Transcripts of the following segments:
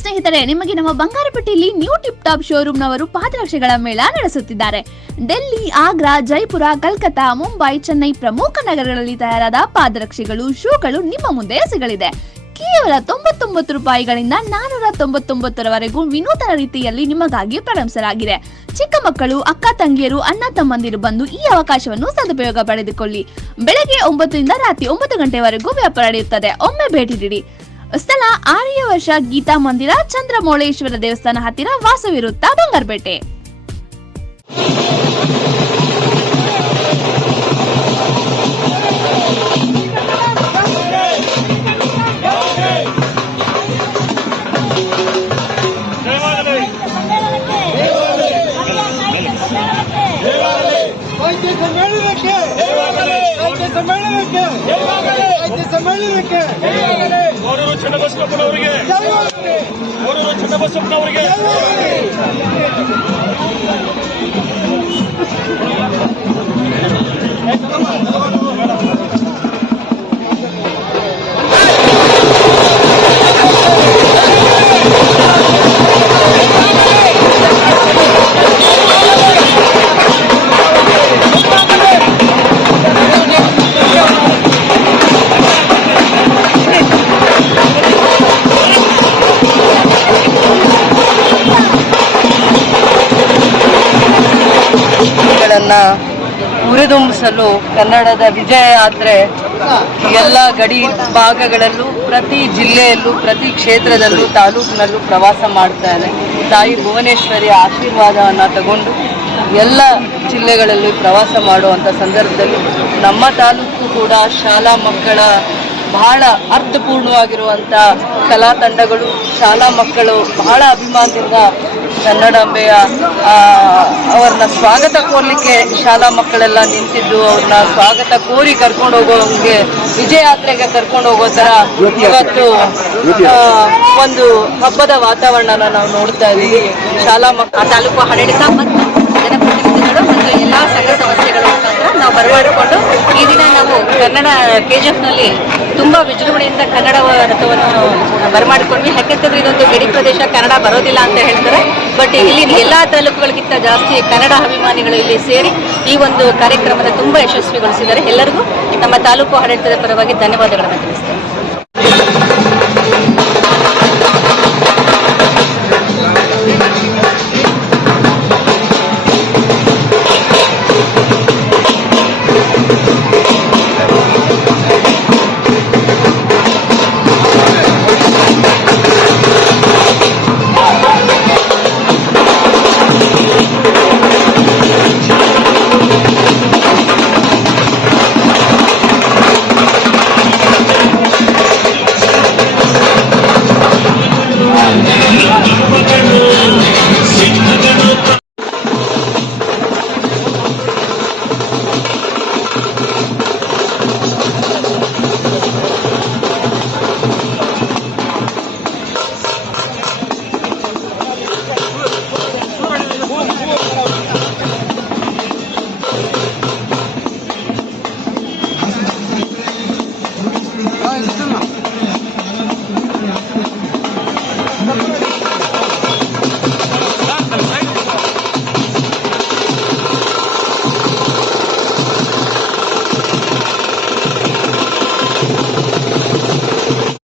ಸ್ನೇಹಿತರೆ, ನಿಮಗೆ ನಮ್ಮ ಬಂಗಾರಪೇಟೆಯಲ್ಲಿ ನ್ಯೂ ಟಿಪ್ ಟಾಪ್ ಶೋರೂಮ್ ನವರು ಪಾದರಕ್ಷೆಗಳ ಮೇಳ ನಡೆಸುತ್ತಿದ್ದಾರೆ. ಡೆಲ್ಲಿ, ಆಗ್ರಾ, ಜೈಪುರ, ಕಲ್ಕತ್ತಾ, ಮುಂಬೈ, ಚೆನ್ನೈ ಪ್ರಮುಖ ನಗರಗಳಲ್ಲಿ ತಯಾರಾದ ಪಾದರಕ್ಷೆಗಳು, ಶೂಗಳು ನಿಮ್ಮ ಮುಂದೆ ಸಿಗಲಿದೆ. ಕೇವಲ 99 ರೂಪಾಯಿಗಳಿಂದ 499 ವಿನೂತನ ರೀತಿಯಲ್ಲಿ ನಿಮಗಾಗಿ ಪ್ರಾರಂಭಿಸಲಾಗಿದೆ. ಚಿಕ್ಕ ಮಕ್ಕಳು, ಅಕ್ಕ ತಂಗಿಯರು, ಅಣ್ಣ ತಮ್ಮಂದಿರು ಬಂದು ಈ ಅವಕಾಶವನ್ನು ಸದುಪಯೋಗ ಪಡೆದುಕೊಳ್ಳಿ. ಬೆಳಗ್ಗೆ 9 ರಿಂದ ರಾತ್ರಿ 9 ಗಂಟೆವರೆಗೂ ವ್ಯಾಪಾರ ನಡೆಯುತ್ತದೆ. ಒಮ್ಮೆ ಭೇಟಿ ನೀಡಿ. ಸ್ಥಳ ಆರ್ಯವರ್ಷ ಗೀತಾ ಮಂದಿರ, ಚಂದ್ರಮೌಳೇಶ್ವರ ದೇವಸ್ಥಾನ ಹತ್ತಿರ, ವಾಸವಿರುತ್ತ, ಬಂಗಾರಪೇಟೆ. ಹುರಿದುಂಬಿಸಲು ಕನ್ನಡದ ವಿಜಯ ಯಾತ್ರೆ ಎಲ್ಲ ಗಡಿ ಭಾಗಗಳಲ್ಲೂ, ಪ್ರತಿ ಜಿಲ್ಲೆಯಲ್ಲೂ, ಪ್ರತಿ ಕ್ಷೇತ್ರದಲ್ಲೂ, ತಾಲೂಕಿನಲ್ಲೂ ಪ್ರವಾಸ ಮಾಡ್ತಾರೆ. ತಾಯಿ ಭುವನೇಶ್ವರಿ ಆಶೀರ್ವಾದವನ್ನು ತಗೊಂಡು ಎಲ್ಲ ಜಿಲ್ಲೆಗಳಲ್ಲಿ ಪ್ರವಾಸ ಮಾಡುವಂಥ ಸಂದರ್ಭದಲ್ಲಿ ನಮ್ಮ ತಾಲೂಕು ಕೂಡ ಶಾಲಾ ಮಕ್ಕಳ ಬಹಳ ಅರ್ಥಪೂರ್ಣವಾಗಿರುವಂಥ ಕಲಾ ತಂಡಗಳು, ಶಾಲಾ ಮಕ್ಕಳು ಬಹಳ ಅಭಿಮಾನದಿಂದ ಕನ್ನಡಾಂಬೆಯ ಅವ್ರನ್ನ ಸ್ವಾಗತ ಕೋರಲಿಕ್ಕೆ ಶಾಲಾ ಮಕ್ಕಳೆಲ್ಲ ನಿಂತಿದ್ದು, ಅವ್ರನ್ನ ಸ್ವಾಗತ ಕೋರಿ ಕರ್ಕೊಂಡು ಹೋಗೋಂಗೆ ವಿಜಯ ಯಾತ್ರೆಗೆ ಕರ್ಕೊಂಡು ಹೋಗೋ ಥರ ಇವತ್ತು ಒಂದು ಹಬ್ಬದ ವಾತಾವರಣನ ನಾವು ನೋಡ್ತಾ ಇದ್ದೀವಿ. ಶಾಲಾ ತಾಲೂಕು ಆಡಳಿತ ಮತ್ತು ಜನಪ್ರತಿನಿಧಿಗಳು ಮತ್ತು ಎಲ್ಲ ಸಂಘ ಸಂಸ್ಥೆಗಳು ಮುಖಾಂತರ ನಾವು ಬರಮಾಡಿಕೊಂಡು ಈ ದಿನ ನಾವು ಕನ್ನಡ KGFನಲ್ಲಿ ತುಂಬ ವಿಜೃಂಭಣೆಯಿಂದ ಕನ್ನಡ ರಥವನ್ನು ಬರಮಾಡಿಕೊಂಡ್ವಿ. ಯಾಕೆಂತಂದ್ರೆ ಇದೊಂದು ಗಡಿ ಪ್ರದೇಶ, ಕನ್ನಡ ಬರೋದಿಲ್ಲ ಅಂತ ಹೇಳ್ತಾರೆ. ಬಟ್ ಇಲ್ಲಿ ಎಲ್ಲ ತಾಲೂಕುಗಳಿಗಿಂತ ಜಾಸ್ತಿ ಕನ್ನಡ ಅಭಿಮಾನಿಗಳು ಇಲ್ಲಿ ಸೇರಿ ಈ ಒಂದು ಕಾರ್ಯಕ್ರಮದ ತುಂಬ ಯಶಸ್ವಿಗೊಳಿಸಿದ್ದಾರೆ. ಎಲ್ಲರಿಗೂ ನಮ್ಮ ತಾಲೂಕು ಆಡಳಿತದ ಪರವಾಗಿ ಧನ್ಯವಾದಗಳನ್ನು ತಿಳಿಸ್ತೇನೆ.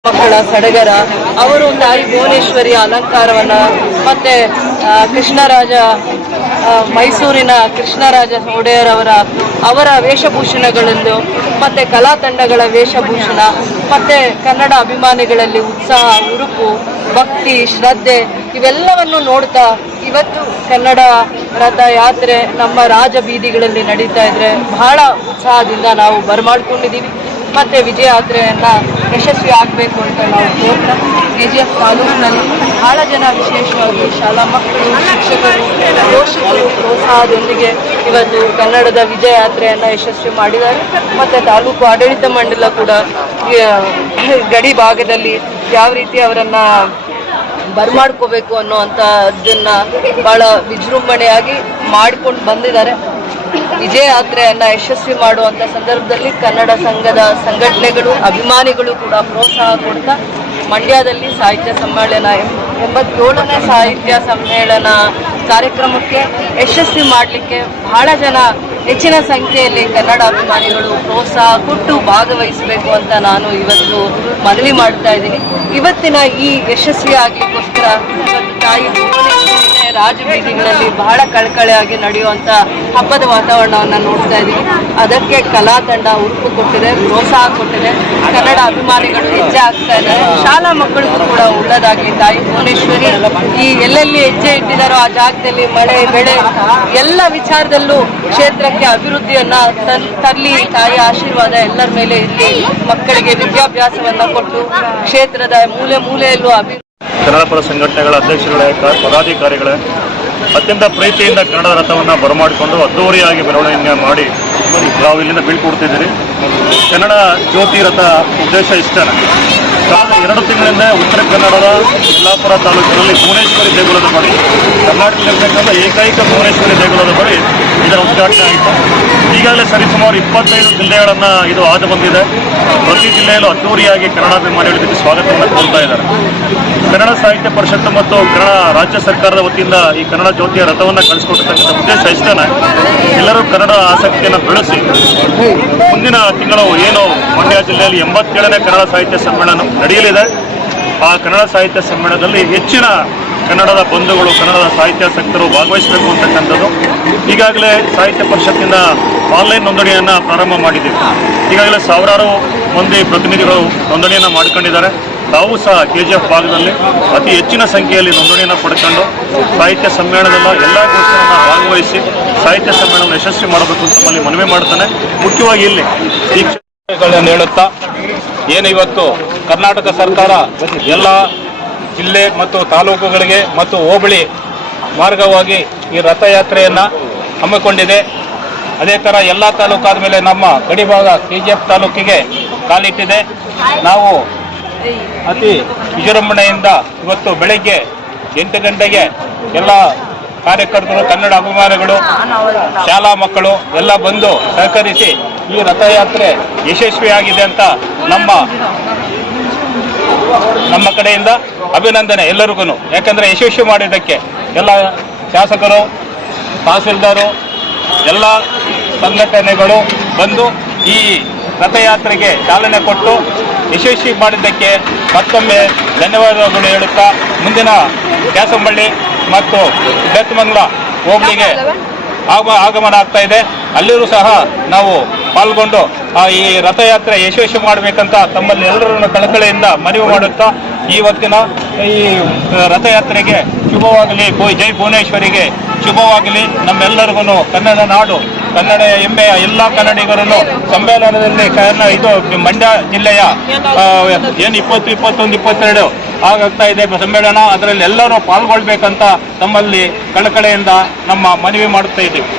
ಮಕ್ಕಳ ಸಡಗರ, ಅವರು ತಾಯಿ ಭುವನೇಶ್ವರಿಯ ಅಲಂಕಾರವನ್ನ ಮತ್ತೆ ಕೃಷ್ಣರಾಜ, ಮೈಸೂರಿನ ಕೃಷ್ಣರಾಜ ಒಡೆಯರ್ ಅವರ ವೇಷಭೂಷಣಗಳಲ್ಲೂ ಮತ್ತೆ ಕಲಾ ತಂಡಗಳ ವೇಷಭೂಷಣ ಮತ್ತೆ ಕನ್ನಡ ಅಭಿಮಾನಿಗಳಲ್ಲಿ ಉತ್ಸಾಹ, ಹುರುಪು, ಭಕ್ತಿ, ಶ್ರದ್ಧೆ ಇವೆಲ್ಲವನ್ನು ನೋಡ್ತಾ ಇವತ್ತು ಕನ್ನಡ ರಥ ಯಾತ್ರೆ ನಮ್ಮ ರಾಜ ಬೀದಿಗಳಲ್ಲಿ ನಡೀತಾ ಇದ್ರೆ ಬಹಳ ಉತ್ಸಾಹದಿಂದ ನಾವು ಬರಮಾಡ್ಕೊಂಡಿದ್ದೀವಿ. ಮತ್ತೆ ವಿಜಯ ಯಾತ್ರೆಯನ್ನ ಯಶಸ್ವಿ ಆಗಬೇಕು ಅಂತ ನಾವು ಕೋರ್ತಾ KGF ತಾಲೂಕಿನಲ್ಲಿ ಬಹಳ ಜನ, ವಿಶೇಷವಾಗಿ ಶಾಲಾ ಮಕ್ಕಳು, ಶಿಕ್ಷಕರು, ಪೋಷಕರು ಪ್ರೋತ್ಸಾಹದೊಂದಿಗೆ ಇವತ್ತು ಕನ್ನಡದ ವಿಜಯ ಯಾತ್ರೆಯನ್ನ ಯಶಸ್ವಿ ಮಾಡಿದ್ದಾರೆ. ಮತ್ತೆ ತಾಲೂಕು ಆಡಳಿತ ಮಂಡಲ ಕೂಡ ಗಡಿ ಭಾಗದಲ್ಲಿ ಯಾವ ರೀತಿ ಅವರನ್ನ ಬರಮಾಡ್ಕೋಬೇಕು ಅನ್ನೋವಂಥದ್ದನ್ನ ಬಹಳ ವಿಜೃಂಭಣೆಯಾಗಿ ಮಾಡಿಕೊಂಡು ಬಂದಿದ್ದಾರೆ. ವಿಜಯ ಯಾತ್ರೆಯನ್ನ ಯಶಸ್ವಿ ಮಾಡುವಂಥ ಸಂದರ್ಭದಲ್ಲಿ ಕನ್ನಡ ಸಂಘದ ಸಂಘಟನೆಗಳು, ಅಭಿಮಾನಿಗಳು ಕೂಡ ಪ್ರೋತ್ಸಾಹ ಕೊಡ್ತಾ ಮಂಡ್ಯದಲ್ಲಿ ಸಾಹಿತ್ಯ ಸಮ್ಮೇಳನ 87ನೇ ಸಾಹಿತ್ಯ ಸಮ್ಮೇಳನ ಕಾರ್ಯಕ್ರಮಕ್ಕೆ ಯಶಸ್ವಿ ಮಾಡಲಿಕ್ಕೆ ಬಹಳ ಜನ ಹೆಚ್ಚಿನ ಸಂಖ್ಯೆಯಲ್ಲಿ ಕನ್ನಡ ಅಭಿಮಾನಿಗಳು ಪ್ರೋತ್ಸಾಹ ಕೊಟ್ಟು ಭಾಗವಹಿಸಬೇಕು ಅಂತ ನಾನು ಇವತ್ತು ಮನವಿ ಮಾಡ್ತಾ ಇದ್ದೀನಿ. ಇವತ್ತಿನ ಈ ಯಶಸ್ವಿ ಆಗಲಿಕ್ಕೋಸ್ಕರ ಇವತ್ತು ತಾಯಿ ಭುವನೇಶ್ವರಿಯ ರಾಜಬೀದಿಗಳಲ್ಲಿ ಬಹಳ ಕಳಕಳಿಯಾಗಿ ನಡೆಯುವಂಥ ಹಬ್ಬದ ವಾತಾವರಣವನ್ನು ನೋಡ್ತಾ ಇದ್ದೀವಿ. ಅದಕ್ಕೆ ಕಲಾ ತಂಡ ಉರುಪು ಕೊಟ್ಟಿದೆ, ಪ್ರೋತ್ಸಾಹ ಕೊಟ್ಟಿದೆ, ಕನ್ನಡ ಅಭಿಮಾನಿಗಳು ಹೆಜ್ಜೆ ಆಗ್ತಾ ಇದ್ದಾರೆ. ಶಾಲಾ ಮಕ್ಕಳಿಗೂ ಕೂಡ ಒಳ್ಳೆದಾಗಲಿ. ತಾಯಿ ಭುವನೇಶ್ವರಿ ಈ ಎಲ್ಲೆಲ್ಲಿ ಹೆಜ್ಜೆ ಇಟ್ಟಿದ್ದಾರೋ ಆ ಜಾಗದಲ್ಲಿ ಮಳೆ ಬೆಳೆ ಎಲ್ಲ ವಿಚಾರದಲ್ಲೂ ಕ್ಷೇತ್ರಕ್ಕೆ ಅಭಿವೃದ್ಧಿಯನ್ನ ತರಲಿ. ತಾಯಿ ಆಶೀರ್ವಾದ ಎಲ್ಲರ ಮೇಲೆ ಇರಲಿ. ಮಕ್ಕಳಿಗೆ ವಿದ್ಯಾಭ್ಯಾಸವನ್ನ ಕೊಟ್ಟು ಕ್ಷೇತ್ರದ ಮೂಲೆ ಮೂಲೆಯಲ್ಲೂ ಕನ್ನಡ ಪರ ಸಂಘಟನೆಗಳ ಅಧ್ಯಕ್ಷಗಳೇ, ಪದಾಧಿಕಾರಿಗಳೇ, ಅತ್ಯಂತ ಪ್ರೀತಿಯಿಂದ ಕನ್ನಡ ರಥವನ್ನು ಬರಮಾಡಿಕೊಂಡು ಅದ್ದೂರಿಯಾಗಿ ಮೆರವಣಿಗೆ ಮಾಡಿ ನಾವು ಇಲ್ಲಿಂದ ಬೀಳ್ಕೊಡ್ತಿದ್ದೀರಿ. ಕನ್ನಡ ಜ್ಯೋತಿ ರಥ ಉದ್ದೇಶ ಇಷ್ಟೇ. ಕಳೆದ 2 ತಿಂಗಳಿಂದ ಉತ್ತರ ಕನ್ನಡದ ಯಲ್ಲಾಪುರ ತಾಲೂಕಿನಲ್ಲಿ ಭುವನೇಶ್ವರಿ ದೇಗುಲದ ಬಳಿ, ಕರ್ನಾಟಕದಲ್ಲಿರ್ತಕ್ಕಂಥ ಏಕೈಕ ಭುವನೇಶ್ವರಿ ದೇಗುಲದ ಬಳಿ ಇದರ ಉದ್ಘಾಟನೆ ಆಯಿತು. ಈಗಾಗಲೇ ಸರಿಸುಮಾರು 25 ಜಿಲ್ಲೆಗಳನ್ನು ಇದು ಹಾದು ಬಂದಿದೆ. ಪ್ರತಿ ಜಿಲ್ಲೆಯಲ್ಲೂ ಅದ್ದೂರಿಯಾಗಿ ಕನ್ನಡಾಭಿಮಾನಿಗಳು ಇದಕ್ಕೆ ಸ್ವಾಗತವನ್ನು ಕೋರ್ತಾ ಇದ್ದಾರೆ. ಕನ್ನಡ ಸಾಹಿತ್ಯ ಪರಿಷತ್ತು ಮತ್ತು ಕನ್ನಡ ರಾಜ್ಯ ಸರ್ಕಾರದ ವತಿಯಿಂದ ಈ ಕನ್ನಡ ಜ್ಯೋತಿಯ ರಥವನ್ನು ಕಳಿಸ್ಕೊಡ್ತಕ್ಕಂಥ ಉದ್ದೇಶ ಇಷ್ಟೇ. ಎಲ್ಲರೂ ಕನ್ನಡ ಆಸಕ್ತಿಯನ್ನು ಬೆಳೆಸಿ ಮುಂದಿನ ತಿಂಗಳು ಏನು ಮಂಡ್ಯ ಜಿಲ್ಲೆಯಲ್ಲಿ 87ನೇ ಕನ್ನಡ ಸಾಹಿತ್ಯ ಸಮ್ಮೇಳನ ನಡೆಯಲಿದೆ. ಆ ಕನ್ನಡ ಸಾಹಿತ್ಯ ಸಮ್ಮೇಳನದಲ್ಲಿ ಹೆಚ್ಚಿನ ಕನ್ನಡದ ಬಂಧುಗಳು, ಕನ್ನಡದ ಸಾಹಿತ್ಯಾಸಕ್ತರು ಭಾಗವಹಿಸಬೇಕು ಅಂತಕ್ಕಂಥದ್ದು. ಈಗಾಗಲೇ ಸಾಹಿತ್ಯ ಪರಿಷತ್ತಿನಿಂದ ಆನ್ಲೈನ್ ನೋಂದಣಿಯನ್ನು ಪ್ರಾರಂಭ ಮಾಡಿದ್ದೀವಿ. ಈಗಾಗಲೇ ಸಾವಿರಾರು ಮಂದಿ ಪ್ರತಿನಿಧಿಗಳು ನೋಂದಣಿಯನ್ನು ಮಾಡಿಕೊಂಡಿದ್ದಾರೆ. ತಾವು ಸಹ KGF ಭಾಗದಲ್ಲಿ ಅತಿ ಹೆಚ್ಚಿನ ಸಂಖ್ಯೆಯಲ್ಲಿ ನೋಂದಣಿಯನ್ನು ಪಡ್ಕೊಂಡು ಸಾಹಿತ್ಯ ಸಮ್ಮೇಳನದ ಎಲ್ಲ ಗೋಷ್ಠಿಗಳನ್ನು ಭಾಗವಹಿಸಿ ಸಾಹಿತ್ಯ ಸಮ್ಮೇಳನ ಯಶಸ್ವಿ ಮಾಡಬೇಕು ಅಂತ ನಮ್ಮಲ್ಲಿ ಮನವಿ ಮಾಡ್ತಾನೆ. ಮುಖ್ಯವಾಗಿ ಇಲ್ಲಿ ಈ ಗಳನ್ನು ಹೇಳುತ್ತಾ ಏನು ಇವತ್ತು ಕರ್ನಾಟಕ ಸರ್ಕಾರ ಎಲ್ಲ ಜಿಲ್ಲೆ ಮತ್ತು ತಾಲೂಕುಗಳಿಗೆ ಮತ್ತು ಹೋಬಳಿ ಮಾರ್ಗವಾಗಿ ಈ ರಥಯಾತ್ರೆಯನ್ನು ಹಮ್ಮಿಕೊಂಡಿದೆ. ಅದೇ ಥರ ಎಲ್ಲ ತಾಲೂಕಾದ ಮೇಲೆ ನಮ್ಮ ಗಡಿಭಾಗ KGF ತಾಲೂಕಿಗೆ ಕಾಲಿಟ್ಟಿದೆ. ನಾವು ಅತಿ ವಿಜೃಂಭಣೆಯಿಂದ ಇವತ್ತು ಬೆಳಗ್ಗೆ 8 ಗಂಟೆಗೆ ಎಲ್ಲ ಕಾರ್ಯಕರ್ತರು, ಕನ್ನಡ ಅಭಿಮಾನಿಗಳು, ಶಾಲಾ ಮಕ್ಕಳು ಎಲ್ಲ ಬಂದು ಸಹಕರಿಸಿ ಈ ರಥಯಾತ್ರೆ ಯಶಸ್ವಿಯಾಗಿದೆ ಅಂತ ನಮ್ಮ ಕಡೆಯಿಂದ ಅಭಿನಂದನೆ ಎಲ್ಲರಿಗೂ. ಯಾಕಂದರೆ ಯಶಸ್ವಿ ಮಾಡಿದ್ದಕ್ಕೆ ಎಲ್ಲ ಶಾಸಕರು, ತಹಸೀಲ್ದಾರು, ಎಲ್ಲ ಸಂಘಟನೆಗಳು ಬಂದು ಈ ರಥಯಾತ್ರೆಗೆ ಚಾಲನೆ ಕೊಟ್ಟು ಯಶಸ್ವಿ ಮಾಡಿದ್ದಕ್ಕೆ ಮತ್ತೊಮ್ಮೆ ಧನ್ಯವಾದಗಳು ಹೇಳುತ್ತಾ ಮುಂದಿನ ಕ್ಯಾಸಂಬಳ್ಳಿ ಮತ್ತು ಬೆತ್ತಮಂಗಲ ಹೋಬಳಿಗೆ ಆಗಮನ ಆಗ್ತಾ ಇದೆ. ಅಲ್ಲಿಯೂ ಸಹ ನಾವು ಪಾಲ್ಗೊಂಡು ಈ ರಥಯಾತ್ರೆ ಯಶಸ್ವಿ ಮಾಡಬೇಕಂತ ತಮ್ಮಲ್ಲಿ ಎಲ್ಲರನ್ನು ಕಳಕಳಿಯಿಂದ ಮನವಿ ಮಾಡುತ್ತಾ ಇವತ್ತಿನ ಈ ರಥಯಾತ್ರೆಗೆ ಶುಭವಾಗಲಿ. ಜೈ ಭುವನೇಶ್ವರಿಗೆ ಶುಭವಾಗಲಿ. ನಮ್ಮೆಲ್ಲರಿಗೂ ಕನ್ನಡ ನಾಡು, ಕನ್ನಡ ಹೆಮ್ಮೆಯ ಎಲ್ಲ ಕನ್ನಡಿಗರನ್ನು ಸಮ್ಮೇಳನದಲ್ಲಿ ಇದು ಮಂಡ್ಯ ಜಿಲ್ಲೆಯ ಏನು 20, 21, 22 ಆಗ್ತಾ ಇದೆ ಸಮ್ಮೇಳನ. ಅದರಲ್ಲಿ ಎಲ್ಲರೂ ಪಾಲ್ಗೊಳ್ಬೇಕಂತ ತಮ್ಮಲ್ಲಿ ಕಳಕಳಿಯಿಂದ ನಮ್ಮ ಮನವಿ ಮಾಡುತ್ತಾ ಇದ್ದೀವಿ.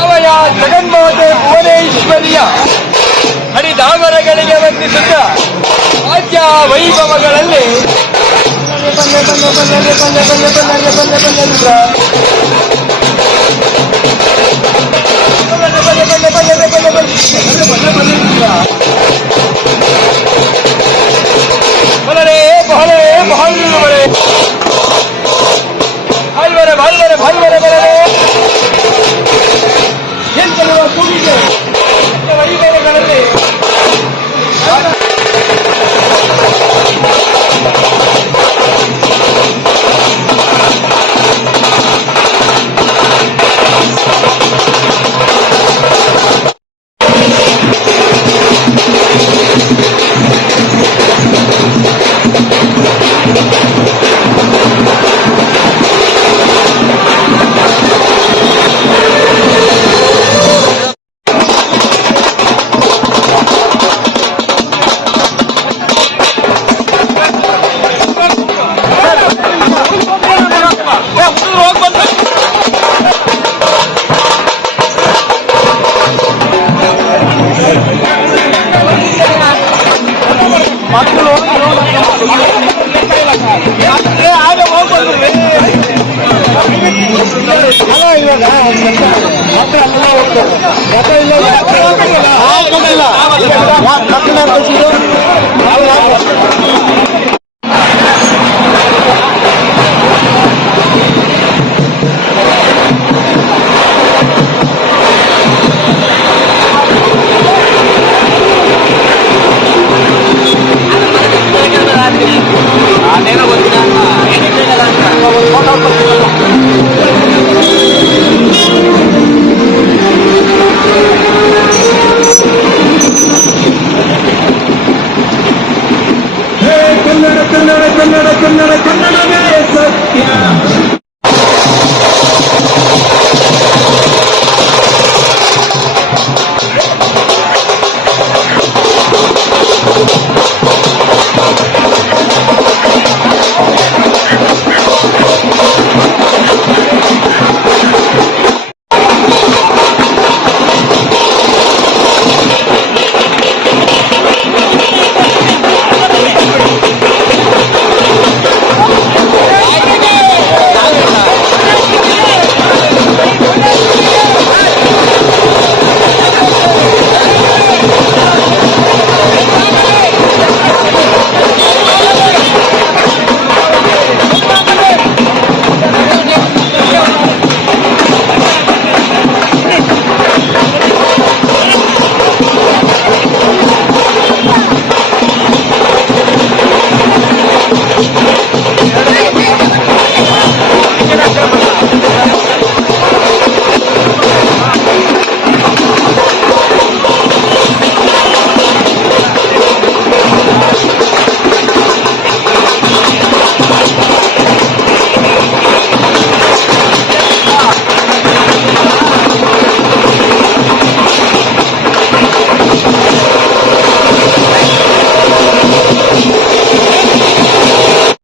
ಅವಯ ಜಗನ್ಮಾತೆ ಭುವನೇಶ್ವರಿಯ ಹರಿದಾಮರಗಳಿಗೆ ವಂದಿಸುತ್ತ ರಾಜ್ಯ ವೈಭವಗಳಲ್ಲಿ ಬಲರೆ ಬಹಳೆ ಬಹಳ್ವರೆ ಭಾಲ್ವರೆ ಭಾಲ್ವರೆ ಭಾಲ್ವರೆ ಬಲರೆ ಎಂತಲುವ ಕೂಗಿಗೆ ವೈಭವಗಳಲ್ಲಿ ಕನ್ನಡವೇ ಸತ್ಯ.